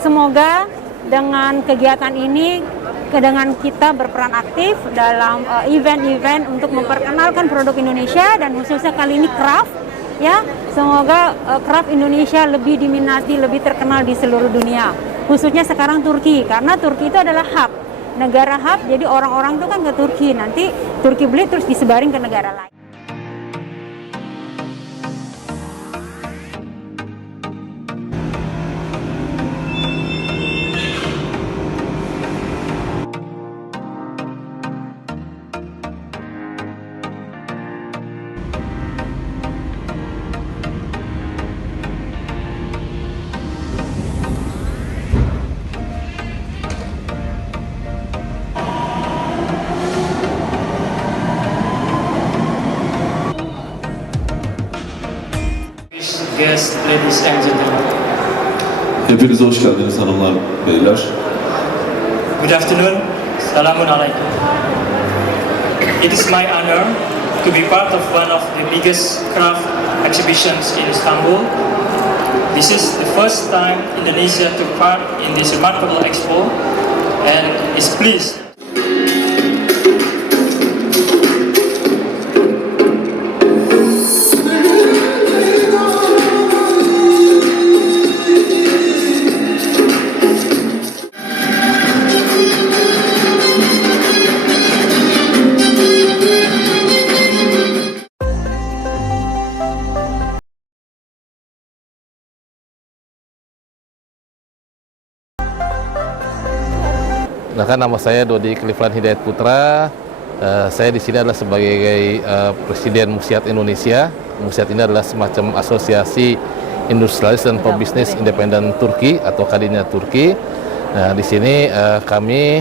semoga dengan kegiatan ini, dengan kita berperan aktif dalam event-event untuk memperkenalkan produk Indonesia dan khususnya kali ini craft, ya, semoga craft Indonesia lebih diminati, lebih terkenal di seluruh dunia, khususnya sekarang Turki, karena Turki itu adalah hub, negara hub, jadi orang-orang itu kan ke Turki, nanti Turki beli terus disebarin ke negara lain. Guests, ladies and gentlemen. Hepiniz hoş geldiniz hanımlar, beyler. Good afternoon. Salamun alaikum. It is my honor to be part of one of the biggest craft exhibitions in Istanbul. This is the first time Indonesia took part in this remarkable expo and is pleased. Nah, nama saya Dodi Kiflan Hidayat Putra. Saya di sini adalah sebagai Presiden Museat Indonesia. Museat ini adalah semacam asosiasi industrialis dan pebisnis independen Turki atau Kadinya Turki. Nah, di sini kami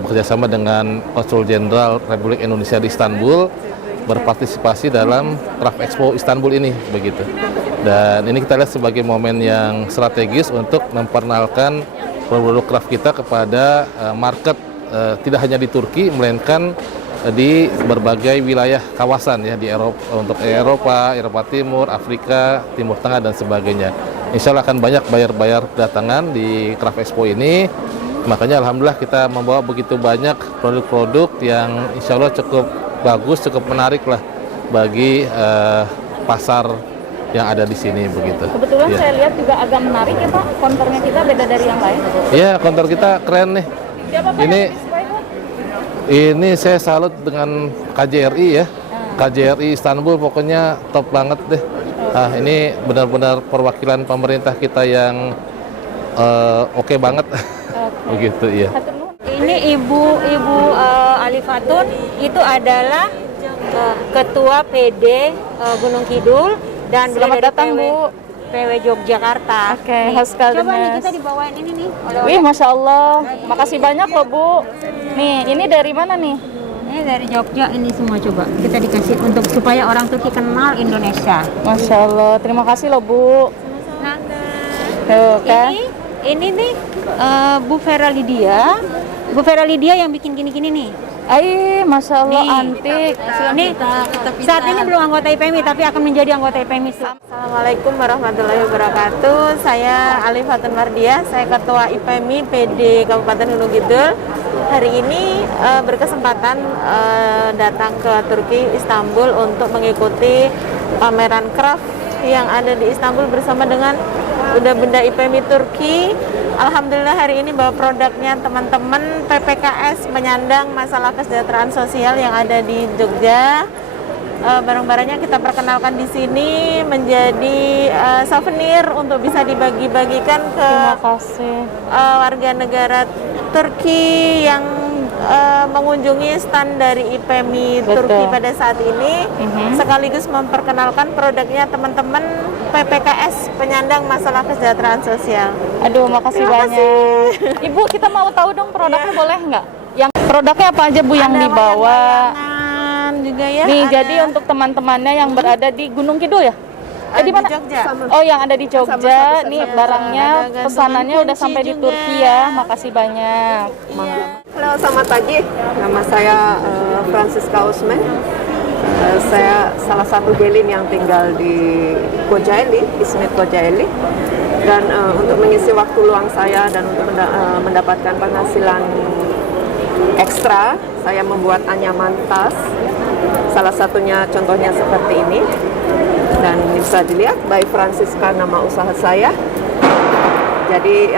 bekerjasama dengan Konsul Jenderal Republik Indonesia di Istanbul berpartisipasi dalam Craft Expo Istanbul ini, begitu. Dan ini kita lihat sebagai momen yang strategis untuk memperkenalkan produk craft kita kepada market tidak hanya di Turki melainkan di berbagai wilayah kawasan ya di Eropa, untuk Eropa Timur, Afrika, Timur Tengah dan sebagainya. Insya Allah akan banyak buyer-buyer datangan di Craft Expo ini. Makanya alhamdulillah kita membawa begitu banyak produk-produk yang insya Allah cukup bagus, cukup menarik lah bagi pasar yang ada di sini, begitu. Kebetulan ya. Saya lihat juga agak menarik ya Pak, konternya kita beda dari yang lain. Iya, konter kita keren nih. Siapa Pak Ini yang display, Pak? Ini saya salut dengan KJRI ya. KJRI Istanbul pokoknya top banget deh. Nah, ini benar-benar perwakilan pemerintah kita yang oke banget. Begitu ya. Ini Ibu Alifatun itu adalah Ketua PD Gunung Kidul dan Selamat datang Bu. PW Yogyakarta. Oke, host Kaldenes. Coba nih kita dibawain ini nih. Wih, Masya Allah. Makasih banyak loh Bu. Nih, ini dari mana nih? Ini dari Jogja, ini semua coba kita dikasih untuk supaya orang Turki kenal Indonesia. Masya Allah. Terima kasih loh Bu. Tuh kan. Ini nih Bu Vera Lydia. Bu Vera Lydia yang bikin gini-gini nih. Masya Allah, Nih. antik. Ini saat ini belum anggota IPMI tapi akan menjadi anggota IPMI. Assalamualaikum warahmatullahi wabarakatuh. Saya Alifatun Mardiah, saya Ketua IPMI PD Kabupaten Gunung Kidul. Hari ini berkesempatan datang ke Turki, Istanbul untuk mengikuti pameran craft yang ada di Istanbul bersama dengan benda-benda IPMI Turki. Alhamdulillah hari ini bawa produknya teman-teman PPKS menyandang masalah kesejahteraan sosial yang ada di Jogja. Barang-barangnya kita perkenalkan di sini menjadi souvenir untuk bisa dibagi-bagikan ke warga negara Turki yang mengunjungi stand dari IPMI Turki pada saat ini, sekaligus memperkenalkan produknya teman-teman PPKS penyandang masalah kesejahteraan sosial. Aduh, makasih banyak. Ibu, kita mau tahu dong produknya boleh nggak? Yang produknya apa aja Bu yang dibawa? Juga ya. Nih, jadi untuk teman-temannya yang berada di Gunung Kidul ya? Di mana? Jogja. Oh, yang ada di Jogja. Nih barangnya, pesanannya udah sampai di Turki ya. Makasih banyak. Iya. Halo, selamat pagi. Nama saya Francisca Usman. Saya salah satu gelin yang tinggal di Kocaeli, Izmit Kocaeli. Dan untuk mengisi waktu luang saya dan untuk mendapatkan penghasilan ekstra, saya membuat anyaman tas. Salah satunya contohnya seperti ini. Dan bisa dilihat by Francisca nama usaha saya. Jadi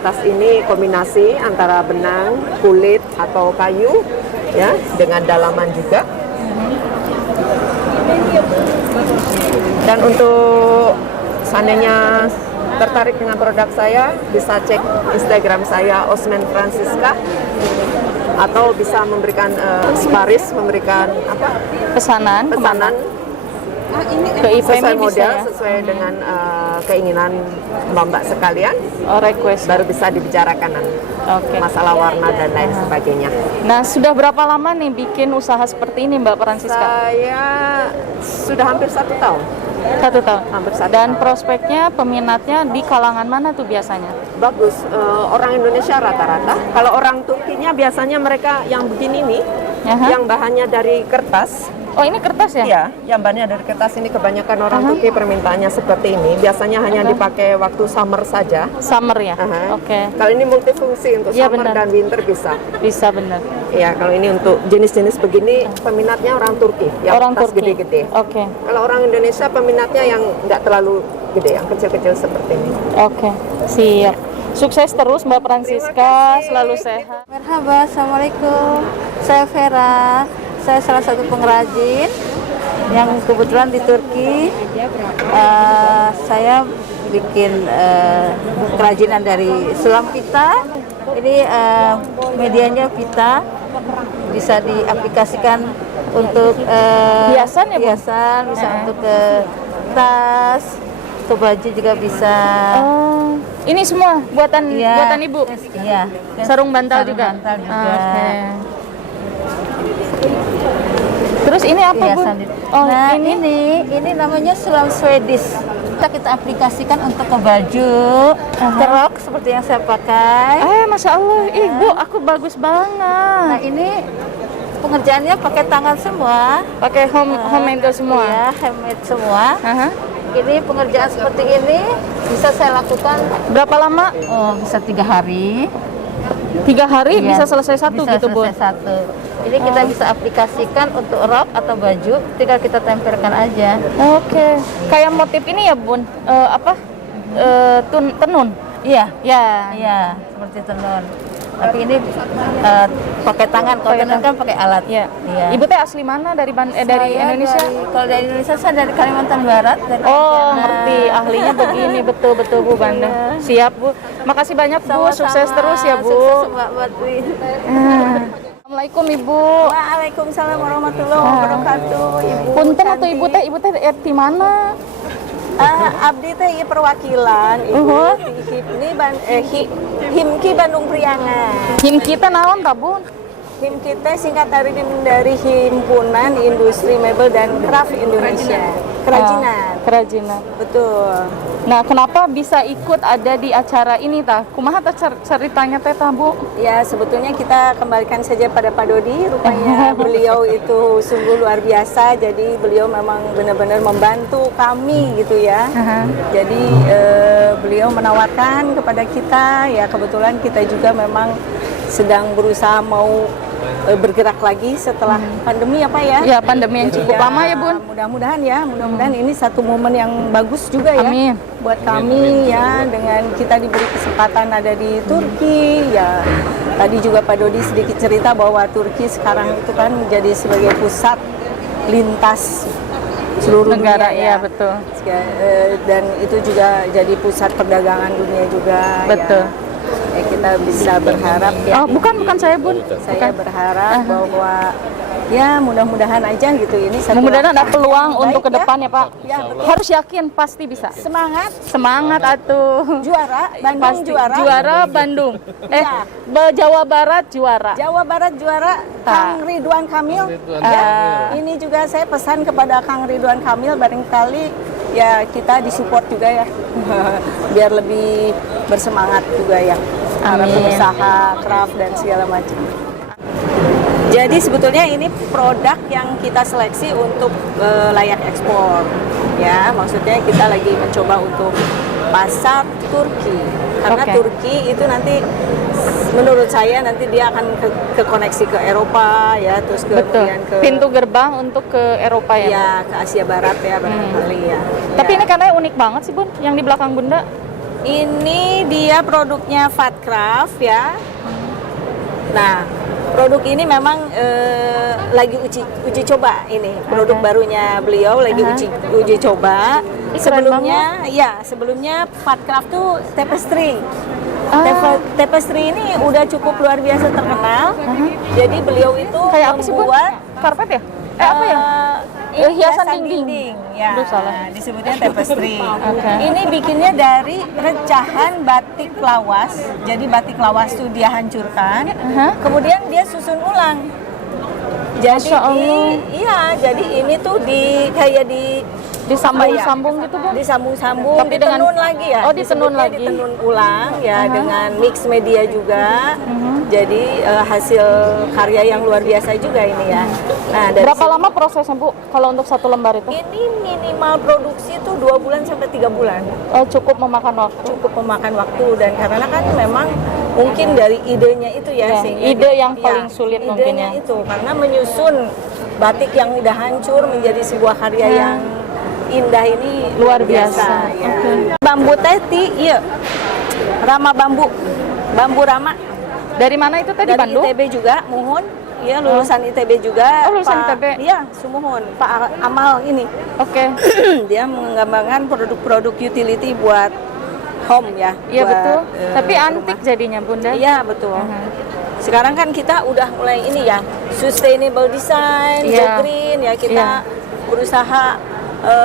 tas ini kombinasi antara benang, kulit atau kayu ya dengan dalaman juga. Dan untuk seandainya tertarik dengan produk saya, bisa cek Instagram saya Osman Francisca atau bisa memberikan Sparis memberikan Pesanan ke IPMI sesuai bisa model, ya? sesuai dengan keinginan mbak-mbak sekalian, Oh, request. baru bisa dibicarakan Oke. masalah warna dan lain sebagainya. Nah, sudah berapa lama nih bikin usaha seperti ini, Mbak Francisca? Saya sudah hampir 1 tahun. 1 tahun. Hampir 1 Dan tahun. prospeknya, peminatnya di kalangan mana tuh biasanya? Bagus, orang Indonesia rata-rata. Kalau orang Turkinya biasanya mereka yang begini nih, Aha. yang bahannya dari kertas. Oh, ini kertas ya? Iya, yang bahannya dari kertas ini kebanyakan orang Turki permintaannya seperti ini. Biasanya hanya dipakai waktu summer saja. Summer ya? Aha. Oke. Kalau ini multifungsi untuk Iya, summer benar. dan winter bisa. Bisa benar. Iya, kalau ini untuk jenis-jenis begini peminatnya orang Turki, yang Orang tas Turki. gede-gede. Oke. Kalau orang Indonesia peminatnya yang nggak terlalu gede, yang kecil-kecil seperti ini. Oke. Siap. Sukses terus Mbak Francisca, selalu sehat. Merhaba, Assalamualaikum. Saya Vera. Saya salah satu pengrajin yang kebetulan di Turki. Saya bikin kerajinan dari sulam pita. Ini medianya pita, bisa diaplikasikan untuk Hiasan ya, Bu? hiasan, bisa untuk ke tas, ke baju juga bisa. Oh, ini semua buatan Iya. buatan Ibu. Iya. Sarung bantal Sarung juga. bantal juga. Oke. Terus ini apa, Bu? Hiasan. Oh, Nah, ini ini namanya sulam Swedish. Kita aplikasikan untuk ke baju, ke rok seperti yang saya pakai. Masya Allah, Ibu, aku bagus Nah, banget. ini pengerjaannya pakai tangan semua. Pakai homemade semua. Ya, handmade semua. Aha. Ini pengerjaan seperti ini bisa saya lakukan Berapa lama? bisa 3 hari. 3 hari Iya, bisa selesai satu bisa gitu, Bu. selesai satu. Ini kita bisa aplikasikan untuk rok atau baju, tinggal kita tempelkan aja. Oke. Kayak motif ini ya, Bun. Tenun. Iya, Ya. iya, seperti tenun. Tapi ini pakai tangan, kalau tenun kan pakai alat. Ya. Iya. Ibu teh asli mana dari dari Saya Indonesia? kalau dari Indonesia saya dari Kalimantan Barat. Dari Oh, Pontianak. ngerti. Ahlinya begini, betul-betul Bu Banda. Siap, Bu. Makasih banyak, Bu. Sama-sama. Sukses terus ya, Bu. Sukses Mbak Badri. Assalamualaikum, Ibu. Waalaikumsalam warahmatullahi wabarakatuh. Ibu. Punten atau Ibu teh di mana? Abdi teh ieu perwakilan Ibu di Himki Bandung Priangan. Him kita naon ta, Bun? Himki teh singkat dari Himpunan Industri Mebel dan Craft Indonesia. Kerajinan. Kerajinan. Betul. Nah, kenapa bisa ikut ada di acara ini ta? Kumaha ta ceritanya teh ta, Bu? Ya, sebetulnya kita kembalikan saja pada Pak Dodi. Rupanya beliau itu sungguh luar biasa. Jadi beliau memang benar-benar membantu kami gitu ya. Jadi beliau menawarkan kepada kita, ya kebetulan kita juga memang sedang berusaha mau bergerak lagi setelah pandemi apa ya? Ya, pandemi yang cukup lama ya, Bun. Mudah-mudahan ini satu momen yang bagus juga ya. Amin. Buat kami ya, dengan kita diberi kesempatan ada di Turki ya. Tadi juga Pak Dodi sedikit cerita bahwa Turki sekarang itu kan menjadi sebagai pusat lintas seluruh Negara, dunia iya, betul. Dan itu juga jadi pusat perdagangan dunia juga. Betul. Ya, kita bisa berharap ya. Oh, bukan saya, Bun. Saya berharap bahwa ya mudah-mudahan aja gitu ini satu Mudah-mudahan ada langkah peluang yang untuk ke baik depan ya, Pak. Ya, betul. Harus yakin pasti bisa. Semangat atuh. Juara Bandung Pasti. juara. Juara Bandung. Ya. Jawa Barat juara. Jawa Barat juara Kang Ridwan Kamil. Ya, ini juga saya pesan kepada Kang Ridwan Kamil barangkali ya kita disupport juga ya. Biar lebih bersemangat juga ya. Para Amin. pengusaha craft dan segala macam. Jadi sebetulnya ini produk yang kita seleksi untuk layak ekspor. Ya, maksudnya kita lagi mencoba untuk pasar Turki. Karena Oke. Turki itu nanti menurut saya nanti dia akan ke koneksi ke Eropa ya, terus Betul. kemudian ke Pintu gerbang untuk ke Eropa ya. Bu? ya ke Asia Barat ya barangkali ya. Tapi Ya. ini karena unik banget sih Bun, yang di belakang Bunda. Ini dia produknya Fatcraft ya. Nah, produk ini memang lagi uji coba ini. Produk barunya beliau lagi uji coba. Ih, keren Sebelumnya Fatcraft tuh tapestry. Tapestry ini udah cukup luar biasa terkenal. Jadi beliau itu Kayak apa sih Bun? membuat Karpet ya? Apa ya? Hiasan dinding. Ya, Aduh, salah. disebutnya tapestry. Oke. Ini bikinnya dari recahan batik lawas. Jadi batik lawas itu dia hancurkan, kemudian dia susun ulang. Jadi Masya Allah. jadi ini tuh kayak Disambung-sambung gitu Bun? disambung-sambung, Tapi dengan- ditenun lagi ya. Oh, ditenun Disebutnya lagi. ditenun ulang ya dengan mix media juga. Jadi hasil karya yang luar biasa juga ini ya. Nah, dari Berapa sini- lama prosesnya Bu kalau untuk satu lembar itu? Ini minimal produksi itu 2 bulan sampai 3 bulan. Cukup memakan waktu. Cukup memakan waktu dan karena kan memang mungkin dari idenya itu ya, Ya, sehingga ide yang paling sulit mungkin idenya ya. itu karena menyusun batik yang udah hancur menjadi sebuah karya yang indah ini Luar biasa. ya. Bambu teti, iya. Rama bambu Rama Dari mana itu tadi, dari Bandung? ITB juga, Muhun. Iya, lulusan ITB juga. Oh, lulusan Pak- ITB. Iya, Sumuhun. Pak Amal ini. Oke. Dia mengembangkan produk-produk utility buat home ya. Iya buat, betul. Tapi rumah. antik jadinya Bunda. Iya betul. Sekarang kan kita udah mulai ini ya, sustainable design, Iya. go green ya, kita berusaha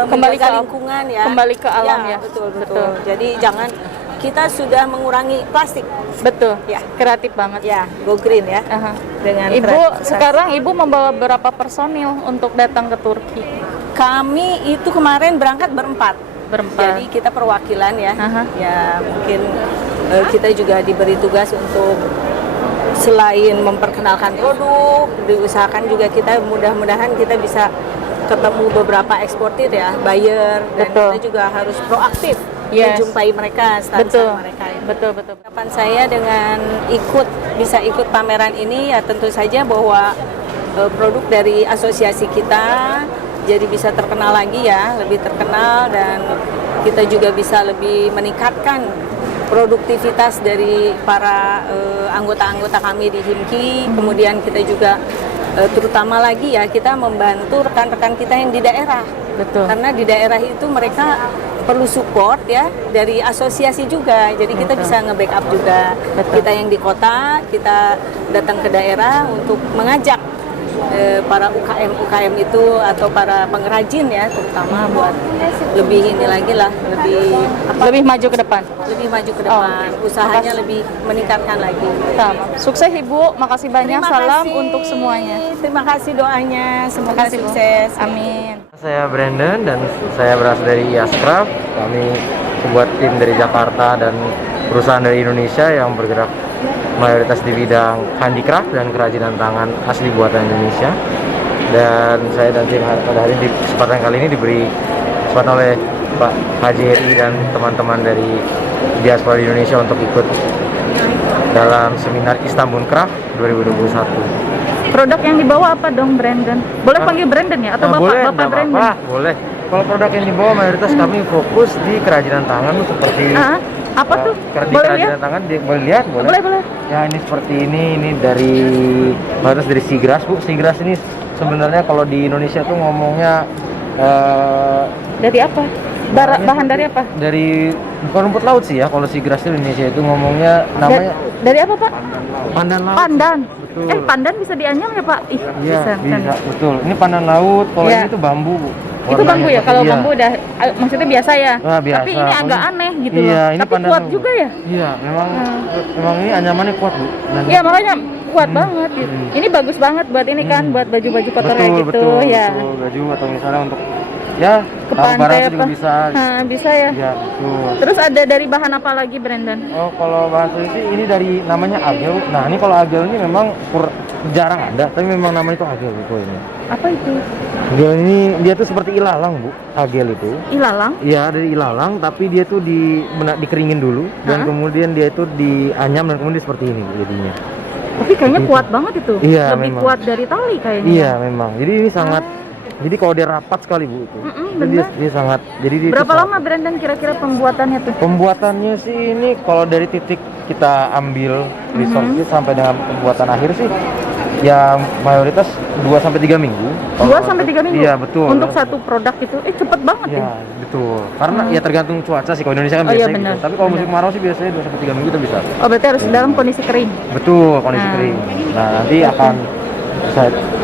Kembali menjaga ke- lingkungan ya. kembali ke alam ya. Betul, betul. Betul. Jadi jangan, kita sudah mengurangi plastik. Betul. Ya. Kreatif banget. Ya, go green ya. Aha. Dengan Ibu kreativitas. sekarang Ibu membawa berapa personil untuk datang ke Turki? Kami itu kemarin berangkat berempat. Berempat. Jadi kita perwakilan ya. Aha. Ya mungkin kita juga diberi tugas untuk selain memperkenalkan produk, diusahakan juga kita mudah-mudahan kita bisa ketemu beberapa eksportir ya, buyer, dan Betul. kita juga harus proaktif Yes. menjumpai mereka, Betul. stand-stand mereka. Betul, betul. Harapan saya dengan bisa ikut pameran ini ya tentu saja bahwa produk dari asosiasi kita jadi bisa terkenal lagi ya, lebih terkenal, dan kita juga bisa lebih meningkatkan produktivitas dari para anggota-anggota kami di HIMKI. Kemudian kita juga terutama lagi ya, kita membantu rekan-rekan kita yang di daerah. Betul. Karena di daerah itu mereka perlu support ya dari asosiasi juga. Jadi kita bisa nge-backup juga. Betul. Kita yang di kota, kita datang ke daerah untuk mengajak para UKM itu atau para pengrajin ya, terutama buat lebih ini lagi lah, Lebih maju ke depan. lebih maju ke depan, usahanya lebih meningkatkan lagi. Sama. Sukses Ibu, makasih banyak. Terima Salam kasih. untuk semuanya. Terima kasih doanya, semoga Terima kasih, Bu. sukses. Amin. Saya Brandon dan saya berasal dari Yascraft. Kami sebuah tim dari Jakarta dan perusahaan dari Indonesia yang bergerak mayoritas di bidang handicraft dan kerajinan tangan asli buatan Indonesia. Dan saya dan tim pada hari ini, kesempatan kali ini diberi kesempatan oleh Pak Haji Heri dan teman-teman dari diaspora di Indonesia untuk ikut dalam seminar Istanbul Craft 2021. Produk yang dibawa apa dong, Brandon? Boleh panggil Brandon ya? Atau Nah, boleh, Bapak nggak Brandon? apa-apa, boleh. Kalau produk yang dibawa mayoritas kami fokus di kerajinan tangan seperti Apa tuh? di Boleh kerajinan lihat? tangan, boleh lihat, boleh. Boleh. Ya ini seperti ini dari mayoritas dari seagrass Bu. Seagrass ini sebenarnya kalau di Indonesia tuh ngomongnya Dari apa? Bahan dari apa? dari bukan rumput laut sih ya. Kalau seagrass di Indonesia itu ngomongnya namanya Dari apa, Pak? pandan laut. Pandan. Betul. Pandan bisa dianyam ya, Pak? Ih, Iya, bisa. bisa, betul. Ini pandan laut, kalau Iya. ini tuh bambu Bu. Itu bambu ya? Warnanya Kalau iya. bambu udah maksudnya biasa ya. Wah, biasa. Tapi ini agak aneh gitu Iya, loh. ini Tapi pandan kuat laut. juga ya? Iya, memang ini anyamannya kuat Bu. Dan Iya, makanya kuat banget gitu. Ini bagus banget buat ini kan, buat baju-baju kotor kayak gitu betul, ya. betul. Baju atau misalnya untuk ya Ke taruh barang pantai itu juga apa? bisa. Bisa ya. Iya, betul. Terus ada dari bahan apa lagi, Brandon? Oh, kalau bahan sih ini dari namanya agel. Nah, ini kalau agel ini memang jarang ada, tapi memang namanya itu agel Bu ini. Apa itu? Dia tuh seperti ilalang, Bu. Agel itu. Ilalang? Iya, dari ilalang, tapi dia tuh dikeringin dulu dan kemudian dia itu dianyam dan kemudian seperti ini jadinya. Tapi kayaknya kuat banget itu. Iya, Lebih memang. kuat dari tali kayaknya. Iya, memang. Jadi ini sangat jadi kalau dia rapat sekali, Bu, itu. Dia sangat Berapa lama Brandon kira-kira pembuatannya tuh? Pembuatannya sih ini kalau dari titik kita ambil resource sampai dengan pembuatan akhir sih ya mayoritas 2 sampai 3 minggu. 2 sampai 3 minggu? Iya, betul. Untuk satu produk itu, cepet banget ya? Iya, betul. Karena ya tergantung cuaca sih, kalau Indonesia kan Oh, iya, biasanya benar. gitu. Tapi kalau musim kemarau sih biasanya 2 sampai 3 minggu itu bisa. Oh, berarti harus dalam kondisi kering? Betul, kondisi kering. Nah, nanti akan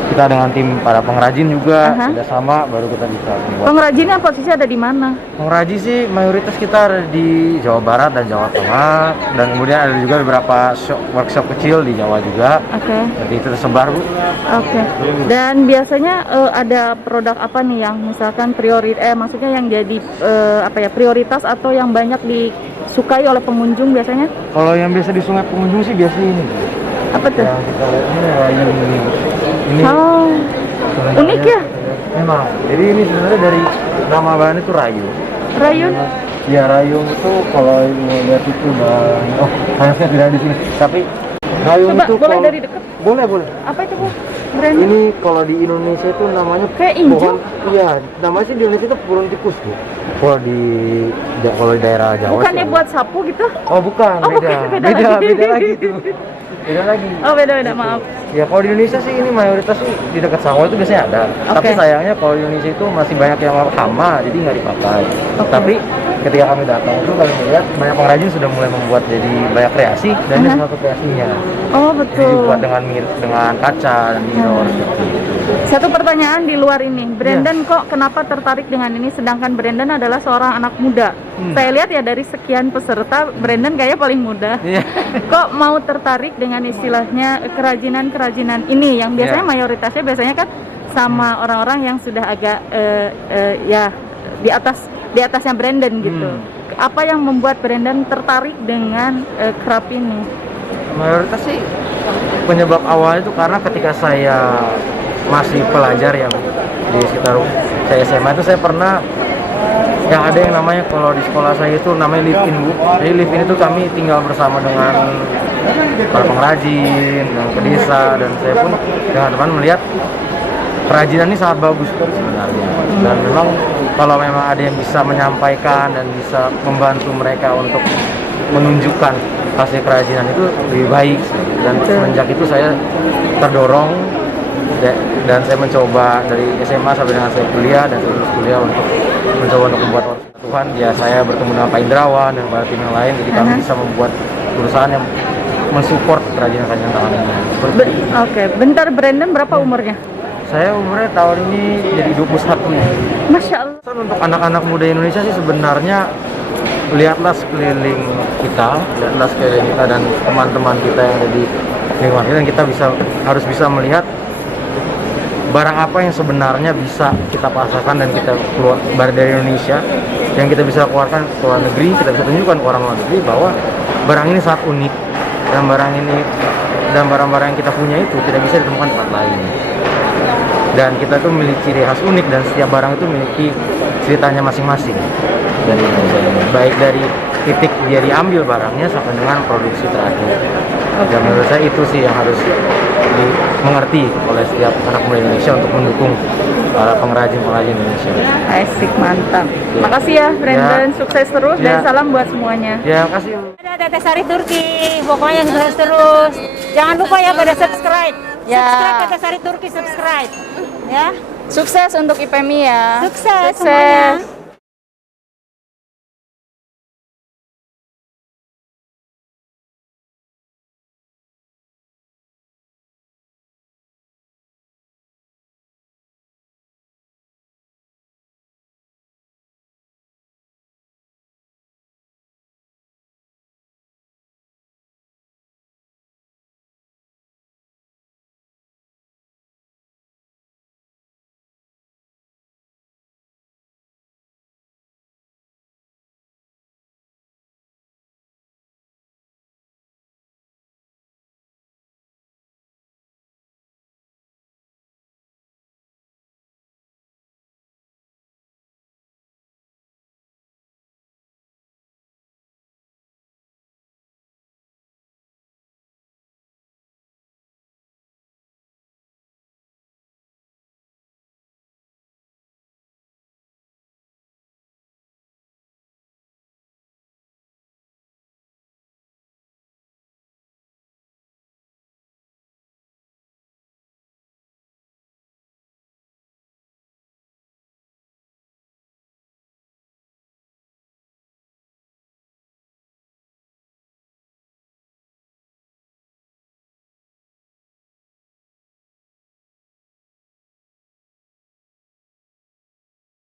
kita dengan tim para pengrajin juga kerjasama baru kita bisa membuat. Pengrajinnya posisi ada di mana? Pengrajin sih mayoritas kita ada di Jawa Barat dan Jawa Tengah, dan kemudian ada juga beberapa workshop kecil di Jawa juga. Oke. Jadi itu tersebar, Bu. Oke. Dan biasanya ada produk apa nih yang misalkan maksudnya yang jadi prioritas atau yang banyak disukai oleh pengunjung biasanya? Kalau yang biasa disukai pengunjung sih biasanya ini. Apa tuh? Yang kita lihat ini rayung ini. Oh, unik ya? Memang. Jadi ini sebenarnya dari nama bahan itu rayung. Rayun? Ya, rayung itu kalau lihat itu sayangnya tidak di sini. Tapi rayung Coba, itu boleh dari dekat? Boleh. Apa itu, Bu? Brand? Ini kalau di Indonesia itu namanya Kayak inju? pohon. Iya, namanya sih di Indonesia itu pohon tikus, Bu. Kalau di daerah Jawa. Bukannya sih, buat sapu gitu? Oh, bukan. Oh, beda. bukan, beda lagi tuh. Beda lagi. Oh, beda, maaf. Ya kalau di Indonesia sih ini mayoritas sih di dekat sawah itu biasanya ada. Tapi sayangnya kalau di Indonesia itu masih banyak yang hama, jadi nggak dipakai. Tapi ketika kami datang itu kami melihat banyak pengrajin sudah mulai membuat jadi banyak kreasi dan ini salah satu kreasinya. Oh, Jadi betul. dibuat dengan kaca dan mirror seperti itu. Satu pertanyaan di luar ini, Brandon kok kenapa tertarik dengan ini sedangkan Brandon adalah seorang anak muda? Saya lihat ya dari sekian peserta, Brandon kayaknya paling muda. Kok mau tertarik dengan istilahnya kerajinan-kerajinan ini yang biasanya mayoritasnya biasanya kan sama orang-orang yang sudah agak ya di atasnya Brandon gitu. Apa yang membuat Brandon tertarik dengan craft ini? Mayoritas sih penyebab awalnya itu karena ketika saya masih pelajar ya di sekitar saya SMA itu saya pernah yang ada yang namanya kalau di sekolah saya itu namanya live in, Bu. Jadi live in itu kami tinggal bersama dengan para pengrajin dan ke desa, dan saya pun dengan teman melihat kerajinan ini sangat bagus sebenarnya. Dan memang kalau memang ada yang bisa menyampaikan dan bisa membantu mereka untuk menunjukkan hasil kerajinan itu lebih baik. Dan semenjak itu saya terdorong dan saya mencoba dari SMA sampai dengan saya kuliah dan lulus kuliah untuk mencoba untuk membuat Tuhan. Ya saya bertemu dengan Pak Indrawan dan para tim yang lain, jadi kami bisa membuat perusahaan yang mensupport kerajinan-kerajinan tangan ini. Oke, bentar, Brandon berapa umurnya? Saya umurnya tahun ini jadi 21 ya. Masya Allah. Untuk anak-anak muda Indonesia sih sebenarnya lihatlah sekeliling kita dan teman-teman kita yang ada di lingkungan kita, dan kita harus bisa melihat barang apa yang sebenarnya bisa kita pasarkan dan kita keluar dari Indonesia, yang kita bisa keluarkan ke luar negeri, kita bisa tunjukkan ke orang luar negeri bahwa barang ini sangat unik dan barang-barang yang kita punya itu tidak bisa ditemukan di tempat lain. Dan kita tuh memiliki ciri khas unik dan setiap barang itu memiliki ceritanya masing-masing. Dan baik dari titik dia diambil barangnya sampai dengan produksi terakhir. Dan menurut saya itu sih yang harus dimengerti oleh setiap anak muda Indonesia untuk mendukung para pengrajin-pengrajin Indonesia. Asik, mantap. Makasih ya Brandon, sukses terus dan salam buat semuanya. Ya, makasih. Ada Teteh Sari Turki, pokoknya sukses terus. Jangan lupa ya pada subscribe. Subscribe Teteh Sari Turki, subscribe. Ya. Sukses untuk IPMI ya. Sukses semuanya.